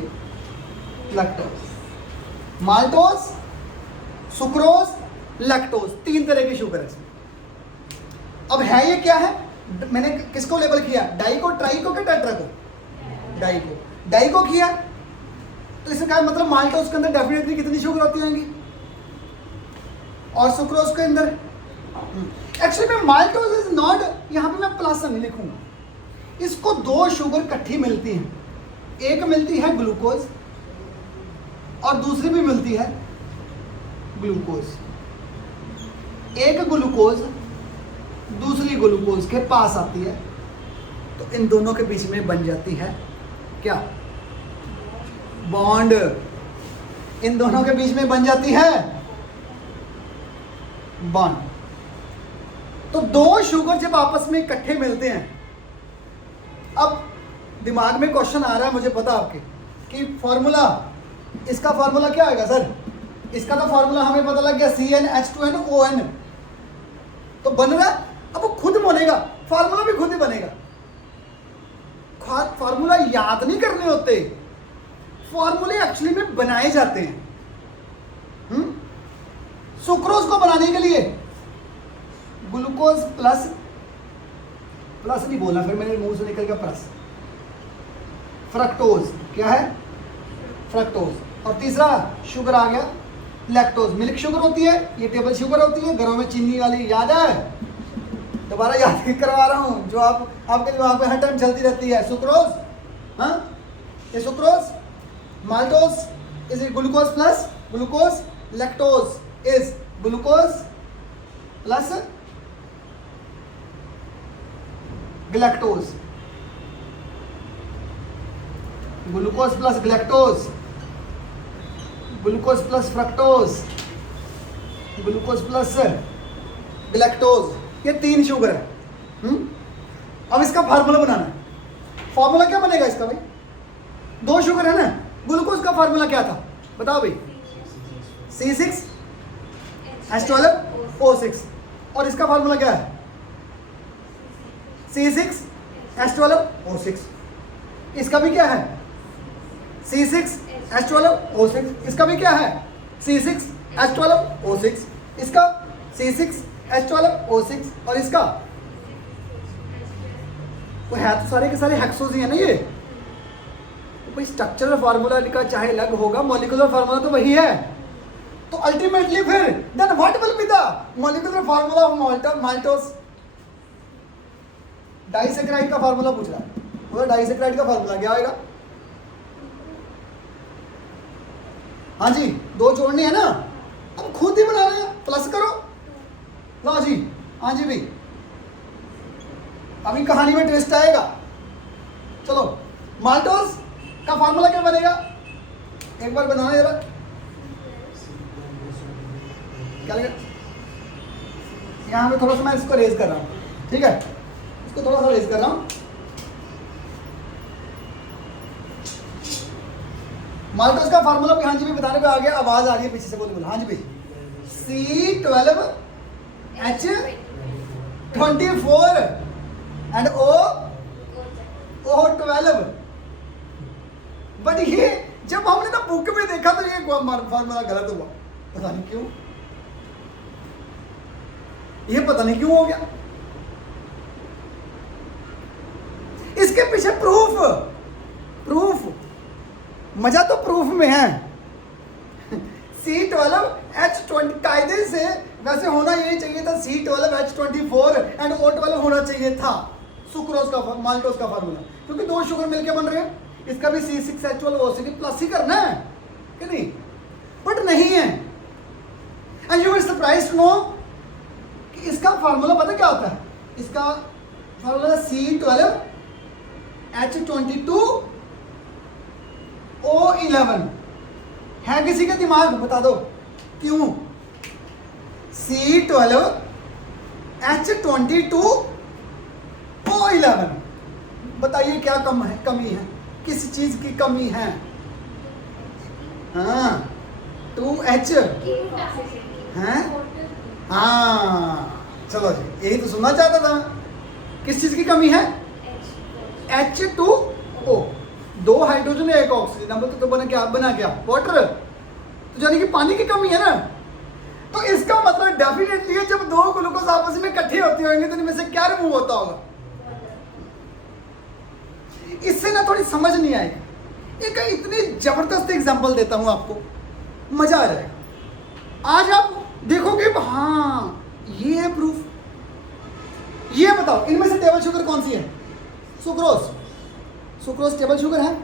लैक्टोज। माल्टोज, सुक्रोज, लैक्टोज, 3 तरह की शुगर है इसमें। अब है ये क्या है? मैंने किसको लेबल किया? डाई को, ट्राई को, क्या टेट्रा को? डाई को। डाई को किया तो इसका मतलब माल्टोज के अंदर डेफिनेटली कितनी शुगर होती होंगी, और सुक्रोज के अंदर एक्चुअली में माल्टोज इज नॉट, यहां पे मैं प्लस नहीं लिखूंगा। इसको 2 शुगर इकट्ठी मिलती हैं, एक मिलती है ग्लूकोज और दूसरी भी मिलती है ग्लूकोज। एक ग्लूकोज दूसरी ग्लूकोज के पास आती है तो इन दोनों के बीच में बन जाती है क्या? बॉन्ड। इन दोनों के बीच में बन जाती है बॉन्ड। तो 2 शुगर जब आपस में इकट्ठे मिलते हैं, अब दिमाग में क्वेश्चन आ रहा है मुझे पता आपके कि फॉर्मूला, इसका फॉर्मूला क्या आएगा सर? इसका तो फॉर्मूला हमें पता लग गया, CnH2nOn तो बन रहा है। अब वो खुद बनेगा, फॉर्मूला भी खुद ही बनेगा। फॉर्मूला याद नहीं करने होते, फॉर्मूले एक्चुअली में बनाए जाते हैं। सुक्रोज को बनाने के लिए ग्लूकोज प्लस नहीं बोलना, फिर मेरे मुंह से निकल गया प्लस। फ्रक्टोज क्या है? फ्रक्टोज। और तीसरा शुगर आ गया लैक्टोज। मिल्क शुगर होती है, ये टेबल शुगर होती है, घरों में चीनी वाली, याद है? दोबारा याद करवा रहा हूं, जो आपके दिमाग में हर टाइम चलती रहती है। सुक्रोज, हाँ, ये sucrose. Maltose is glucose plus glucose, lactose is glucose plus galactose. Glucose plus galactose, glucose plus fructose, glucose plus galactose, ये 3 शुगर है। अब इसका फार्मूला बनाना है। फार्मूला क्या बनेगा इसका भाई? 2 शुगर है ना, ग्लूकोज का फार्मूला क्या था बताओ भाई? C6H12O6। और इसका फार्मूला क्या है? C6H12O6। इसका भी क्या है? C6H12O6। इसका भी क्या है? C6H12O6। इसका C6H12O6। और इसका वो है तो सारे के सारे हेक्सोज ही है ना ये। कोई स्ट्रक्चरल फार्मूला का चाहे अलग होगा, मॉलिक्यूलर फार्मूला तो वही है। तो अल्टीमेटली फिर then what will be the molecular formula of maltose? Disaccharide का फार्मूला पूछ रहा है, तो डाइसैकेराइड का फार्मूला क्या आएगा? हाँ जी, 2 जोड़ने हैं ना, अब खुद ही बना रहे हैं, प्लस करो। लो जी, हाँ जी भाई, अभी कहानी में ट्विस्ट आएगा। चलो, माल्टोस का फार्मूला क्या बनेगा? एक बार बनाना जरा, क्या लगेगा? यहाँ पे थोड़ा सा मैं इसको रेज कर रहा हूँ, ठीक है, इसको थोड़ा सा रेज कर रहा हूँ। माल्टोस का फार्मूला भी हाँ जी भी बताने पे आ गया, आवाज आ रही है पीछे से, बोलो हाँ जी भाई। C12H24 and O12। बट ये जब हमने ना बुक में देखा तो ये फार्मूला गलत हुआ, पता नहीं क्यों, ये पता नहीं क्यों हो गया। इसके पीछे प्रूफ मजा तो प्रूफ में है। C12H20 कायदे से वैसे होना यही चाहिए था, C12H24 एंड O12 होना चाहिए था सुक्रोज का माल्टोस का फार्मूला, क्योंकि 2 शुगर मिलके बन रहे हैं। इसका भी C6H12O6 प्लस ही करना है कि नहीं, बट नहीं है। And you will surprise to know कि इसका फार्मूला पता क्या होता है? इसका फार्मूला C12H22O11 है। किसी का दिमाग बता दो क्यों? C12H22O11 बताइए क्या कमी है? किस चीज की कमी है? हाँ, 2H हैं? हाँ, चलो जी, यही तो सुनना चाहता था। किस चीज की कमी है? H2O, 2 हाइड्रोजन एक ऑक्सीजन, अब तो बना क्या? वाटर। तो यानी कि पानी की कमी है ना। तो इसका मतलब डेफिनेटली है, जब 2 ग्लूकोज आपस में इकट्ठे होते होंगे तो इनमें से क्या रिमूव होता होगा? इससे ना थोड़ी समझ नहीं आएगी। एक इतनी जबरदस्त एग्जांपल देता हूं आपको, मजा आ जाएगा। आज आप देखोगे हाँ ये है प्रूफ। ये बताओ इनमें से टेबल शुगर कौन सी है? सुक्रोज टेबल शुगर है,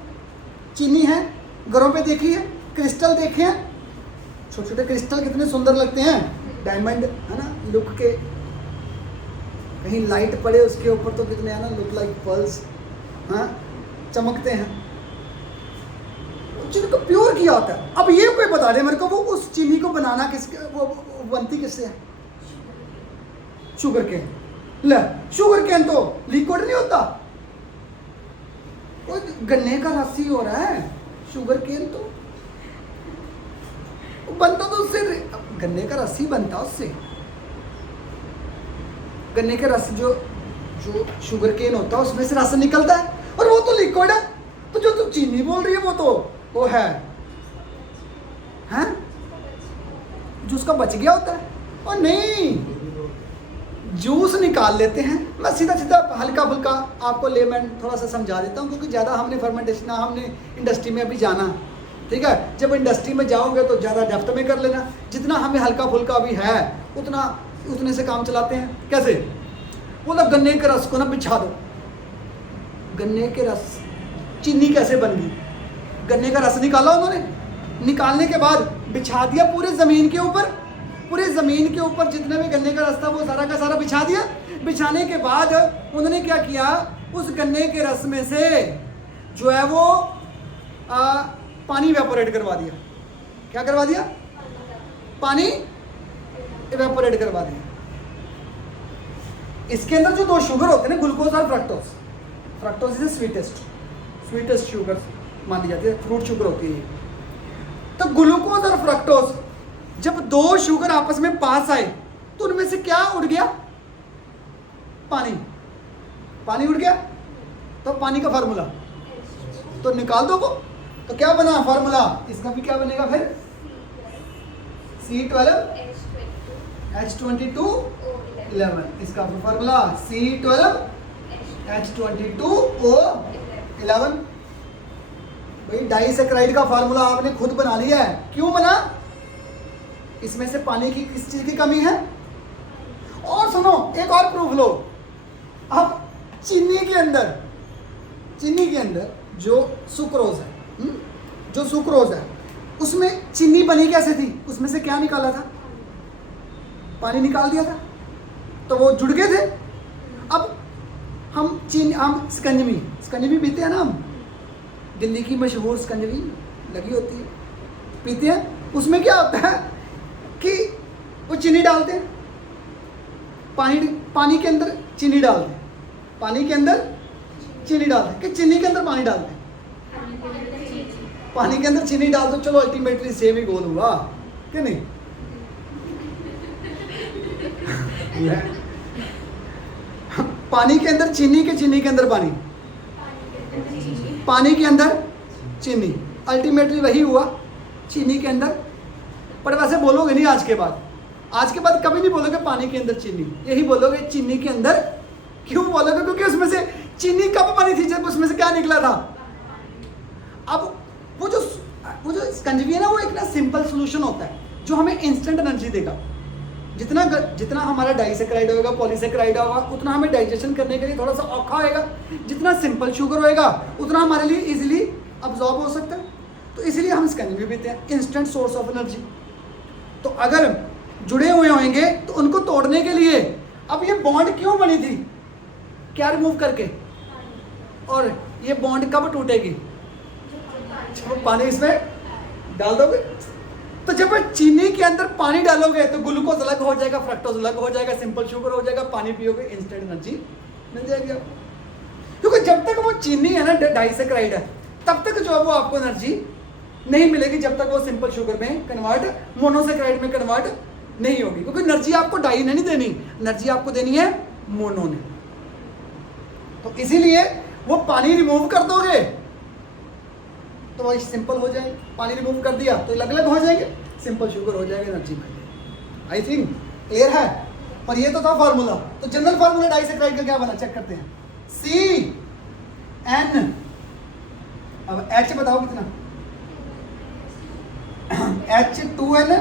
चीनी है, घरों पे देखी है, क्रिस्टल देखे हैं, छोटे छोटे क्रिस्टल कितने सुंदर लगते हैं, डायमंड है ना लुक के, कहीं लाइट पड़े उसके ऊपर तो कितने है ना, लुक लाइक पर्ल्स, हाँ चमकते हैं, जिनको प्योर किया होता है। अब ये कोई बता दे मेरे को, वो उस चीनी को बनाना किसके, वो बनती किससे है? Sugar cane. ले, शुगर केन तो लिक्विड नहीं होता, वो गन्ने का रस ही हो रहा है। शुगर केन तो बनता तो उससे, गन्ने का रस ही बनता उससे। गन्ने के रस जो शुगर केन होता है उसमें से रस निकलता है, और वो तो लिक्विड है। तो जो तुम चीनी बोल रही है वो है हैं? जूस का बच गया होता है। और नहीं, जूस निकाल लेते हैं। मैं सीधा सीधा हल्का फुल्का आपको लेमन थोड़ा सा समझा देता हूँ, क्योंकि ज़्यादा हमने फर्मेंटेशन हमने इंडस्ट्री में अभी जाना, ठीक है। जब इंडस्ट्री में जाओगे तो ज़्यादा डेप्थ में कर लेना, जितना हमें हल्का फुल्का अभी है उतने से काम चलाते हैं। कैसे? बोला गन्ने के रस को ना बिछा दो। गन्ने के रस, चीनी कैसे बन गई? गन्ने का रस निकाला उन्होंने, निकालने के बाद बिछा दिया पूरे ज़मीन के ऊपर, पूरे ज़मीन के ऊपर जितने भी गन्ने का रस था वो सारा का सारा बिछा दिया। बिछाने के बाद उन्होंने क्या किया, उस गन्ने के रस में से जो है वो पानी इवेपोरेट करवा दिया। क्या करवा दिया? पानी इवेपोरेट करवा दिया। इसके अंदर जो दो शुगर होते हैं ना, ग्लूकोज और fructose, fructose is sweetest sugar मानी जाती है, फ्रूट शुगर होती है ये। तो ग्लूकोज और फ्रक्टोज जब दो शुगर आपस में पास आए तो उनमें से क्या उड़ गया? पानी। पानी उड़ गया तो पानी का फार्मूला तो निकाल दो वो, तो क्या बना फार्मूला? इसका भी क्या बनेगा फिर? C12H22O11, इसका फार्मूला C12H22O11। भाई डाइसैकेराइड का फार्मूला आपने खुद बना लिया है। क्यों बना? इसमें से पानी की किस चीज की कमी है? और सुनो, एक और प्रूफ लो। अब चीनी के अंदर जो सुक्रोज है, जो सुक्रोज है, उसमें चीनी बनी कैसे थी? उसमें से क्या निकाला था? पानी निकाल दिया था, तो वो जुड़ गए थे। अब हम स्कंजवी पीते हैं ना, हम दिल्ली की मशहूर स्कंजवी लगी होती है, पीते हैं। उसमें क्या होता है कि वो चीनी डालते हैं, पानी के अंदर चीनी डालते हैं, पानी के अंदर चीनी डालते हैं कि चीनी के अंदर पानी डालते हैं? पानी के अंदर चीनी डाल दो, चलो अल्टीमेटली सेम ही गोल हुआ, क्या नहीं? पानी के अंदर चीनी के चीनी के अंदर पानी, पानी के अंदर चीनी, अल्टीमेटली वही हुआ, चीनी के अंदर। पर वैसे बोलोगे नहीं आज के बाद कभी नहीं बोलोगे पानी के अंदर चीनी, यही बोलोगे चीनी के अंदर। क्यों बोलोगे? क्योंकि उसमें से चीनी कब बनी थी? जब उसमें से क्या निकला था? अब वो जो स्कंजवी है ना, वो एक ना सिंपल सोल्यूशन होता है जो हमें इंस्टेंट एनर्जी देगा। जितना हमारा डाइसैकेराइड होगा, पॉलीसैकेराइड होगा, उतना हमें डाइजेशन करने के लिए थोड़ा सा औखा होएगा। जितना सिंपल शुगर होएगा उतना हमारे लिए इजीली अब्जॉर्ब हो सकता है। तो इसीलिए हम स्कंजवी पीते हैं, इंस्टेंट सोर्स ऑफ एनर्जी। तो अगर जुड़े हुए होंगे तो उनको तोड़ने के लिए, अब ये बॉन्ड क्यों बनी थी? क्या रिमूव करके? और ये बॉन्ड कब टूटेगी? जब पानी इसमें डाल दोगे। तो जब चीनी के अंदर पानी डालोगे तो ग्लूकोज अलग हो जाएगा, फ्रक्टोज अलग हो जाएगा, सिंपल शुगर हो जाएगा, पानी पियोगे, इंस्टेंट एनर्जी मिल जाएगी आपको। क्योंकि जब तक वो चीनी है ना, डाइसैकेराइड है, तब तक जो है वो आपको एनर्जी नहीं मिलेगी, जब तक वो सिंपल शुगर में कन्वर्ट, मोनोसैकेराइड में कन्वर्ट नहीं होगी। क्योंकि एनर्जी आपको डाई ने नहीं देनी, एनर्जी आपको देनी है मोनो ने। तो इसीलिए वो पानी रिमूव कर दोगे तो वही सिंपल हो जाएगी। पानी रिमूव कर दिया तो अलग अलग हो जाएंगे, सिंपल शुगर हो जाएगा, एनर्जी में। आई थिंक क्लियर है। और ये तो था फार्मूला। तो जनरल फार्मूला डाइसैकेराइड का क्या बना, चेक करते हैं। CN, अब H बताओ कितना? H2N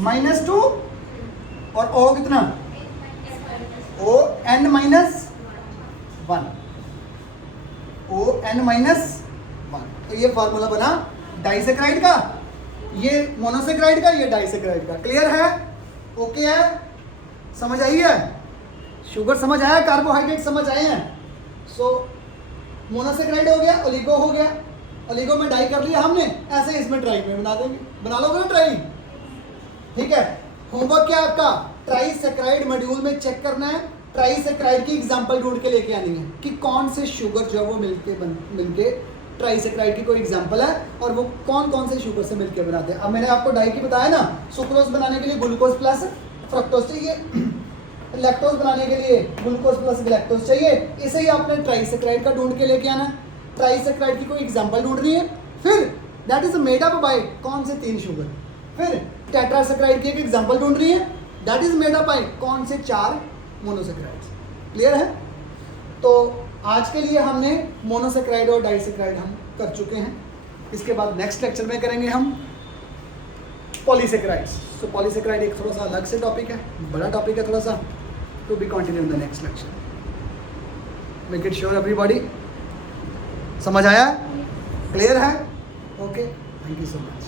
-2 और O कितना? ON -1, ON -1। तो ये फार्मूला बना डाइसैकेराइड का, ये मोनोसैकेराइड का, ये डाइसैकेराइड का। क्लियर है? ओके है? समझ आई है? शुगर समझ आया, कार्बोहाइड्रेट समझ आए हैं। सो मोनोसैकेराइड हो गया, ओलिगो हो गया, ओलिगो में डाई कर लिया हमने, ऐसे इसमें ट्राई में बना देंगे। बना लोगे ना ट्राई? ठीक है। होमवर्क क्या आपका? ट्राइसैकेराइड मॉड्यूल में चेक करना है, ट्राइसैकेराइड की एग्जांपल ढूंढ के लेके आनी है कि कौन से शुगर जो है वो मिलके ट्राइसैकेराइड की कोई एग्जांपल है और वो कौन कौन से शुगर से मिलकर बनाते हैं। अब मैंने आपको डाई की बताया ना, सुक्रोज बनाने के लिए ग्लूकोज प्लस फ्रक्टोज चाहिए, लैक्टोज बनाने के लिए ग्लूकोज प्लस गैलेक्टोज चाहिए। इसे ही आपने ट्राइसैकेराइड का ढूंढ के लेके आना। ट्राइसैकेराइड की कोई एग्जांपल ढूंढनी है, फिर that is made up bye कौन से 3 शुगर। फिर टेट्रासैकेराइड की एक एग्जांपल ढूंढ रही है, that is made up bye कौन से 4 मोनोसैकेराइड्स। क्लियर है? तो आज के लिए हमने मोनोसैकेराइड और डाइसैकेराइड हम कर चुके हैं। इसके बाद नेक्स्ट लेक्चर में करेंगे हम पॉलीसैकेराइड्स। सो पॉलीसैकेराइड एक थोड़ा सा अलग से टॉपिक है, बड़ा टॉपिक है थोड़ा सा, to be continue in the next lecture. Make it sure everybody समझ आया? क्लियर है? Okay, thank you so much.